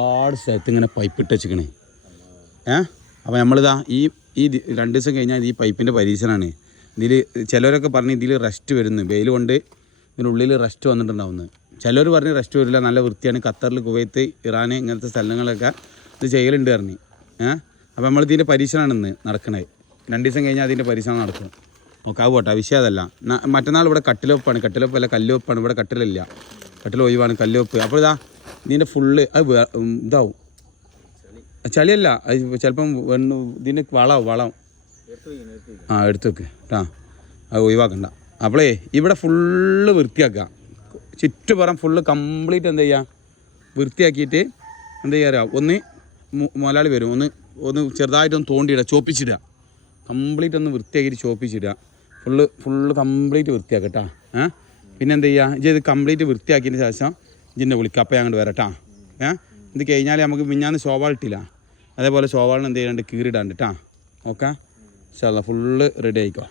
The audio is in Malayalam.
ഒരുപാട് സ്ഥലത്ത് ഇങ്ങനെ പൈപ്പ് ഇട്ട് വെച്ചിക്കണേ. ഏ? അപ്പോൾ നമ്മളിതാ ഈ ഈ രണ്ട് ദിവസം കഴിഞ്ഞാൽ ഈ പൈപ്പിന്റെ പരീക്ഷണമാണ് ഇതിൽ ചിലരൊക്കെ പറഞ്ഞ് ഇതിൽ റെസ്റ്റ് വരുന്നു. വെയിൽ കൊണ്ട് ഇതിനുള്ളിൽ റെസ്റ്റ് വന്നിട്ടുണ്ടാവുന്നത് ചിലർ പറഞ്ഞ് റെസ്റ്റ് വരില്ല. നല്ല വൃത്തിയാണ്. ഖത്തറിൽ കുവൈത്ത് ഇറാൻ ഇങ്ങനത്തെ സ്ഥലങ്ങളൊക്കെ ഇത് ചെയ്യലുണ്ട് പറഞ്ഞ്. ഏ? അപ്പോൾ നമ്മൾ ഇതിന്റെ പരീക്ഷണമാണ് ഇന്ന് നടക്കണത്. രണ്ട് ദിവസം കഴിഞ്ഞാൽ അതിന്റെ പരീക്ഷണം നടക്കും. നോക്കാം പോട്ടെ. വിഷയം അതല്ല. മറ്റന്നാൾ ഇവിടെ കട്ടിലൊപ്പാണ്. കട്ടിലൊപ്പല്ല കല്ലുവപ്പാണ് ഇവിടെ കട്ടിലില്ല. കട്ടിൽ ഒഴിവാണ്. കല്ലുവെപ്പ് അപ്പോൾ ഇതാ ഇതിന്റെ ഫുള്ള് അത് ഇതാവും. ചളിയല്ല ചിലപ്പം വെണ്ണു ഇതിന് വളാവും വളം ആ എടുത്തു വെക്ക് കേട്ടാ അത് ഒഴിവാക്കണ്ട. അപ്പോളേ ഇവിടെ ഫുള്ള് വൃത്തിയാക്കുക. ചുറ്റുപുറം ഫുള്ള് കംപ്ലീറ്റ് എന്ത് ചെയ്യുക വൃത്തിയാക്കിയിട്ട് എന്ത് ചെയ്യാ ഒന്ന് മുതലാളി വരും. ഒന്ന് ഒന്ന് ചെറുതായിട്ടൊന്ന് തോണ്ടിയിടുക ചോപ്പിച്ചിടുക. കംപ്ലീറ്റ് ഒന്ന് വൃത്തിയാക്കിയിട്ട് ചോപ്പിച്ചിടുക. ഫുള്ള് ഫുള്ള് കംപ്ലീറ്റ് വൃത്തിയാക്കട്ടാ കേട്ടാ ഏ? പിന്നെ എന്ത് ചെയ്യുക ഇത് കംപ്ലീറ്റ് വൃത്തിയാക്കിയതിന് ശേഷം ഇജിന്നെ വിളിക്കുക അപ്പം അങ്ങോട്ട് വരട്ടാ. ഏ? ഇത് കഴിഞ്ഞാൽ നമുക്ക് മിഞ്ഞാന്ന് ശോഭാൾ ഇട്ടില്ല. അതേപോലെ ശോഭാളിന് എന്ത് ചെയ്യാണ്ട് കീറിടാണ്ട് കേട്ടാ ഓക്കെ? ഫുള്ള് റെഡി ആയിക്കോ.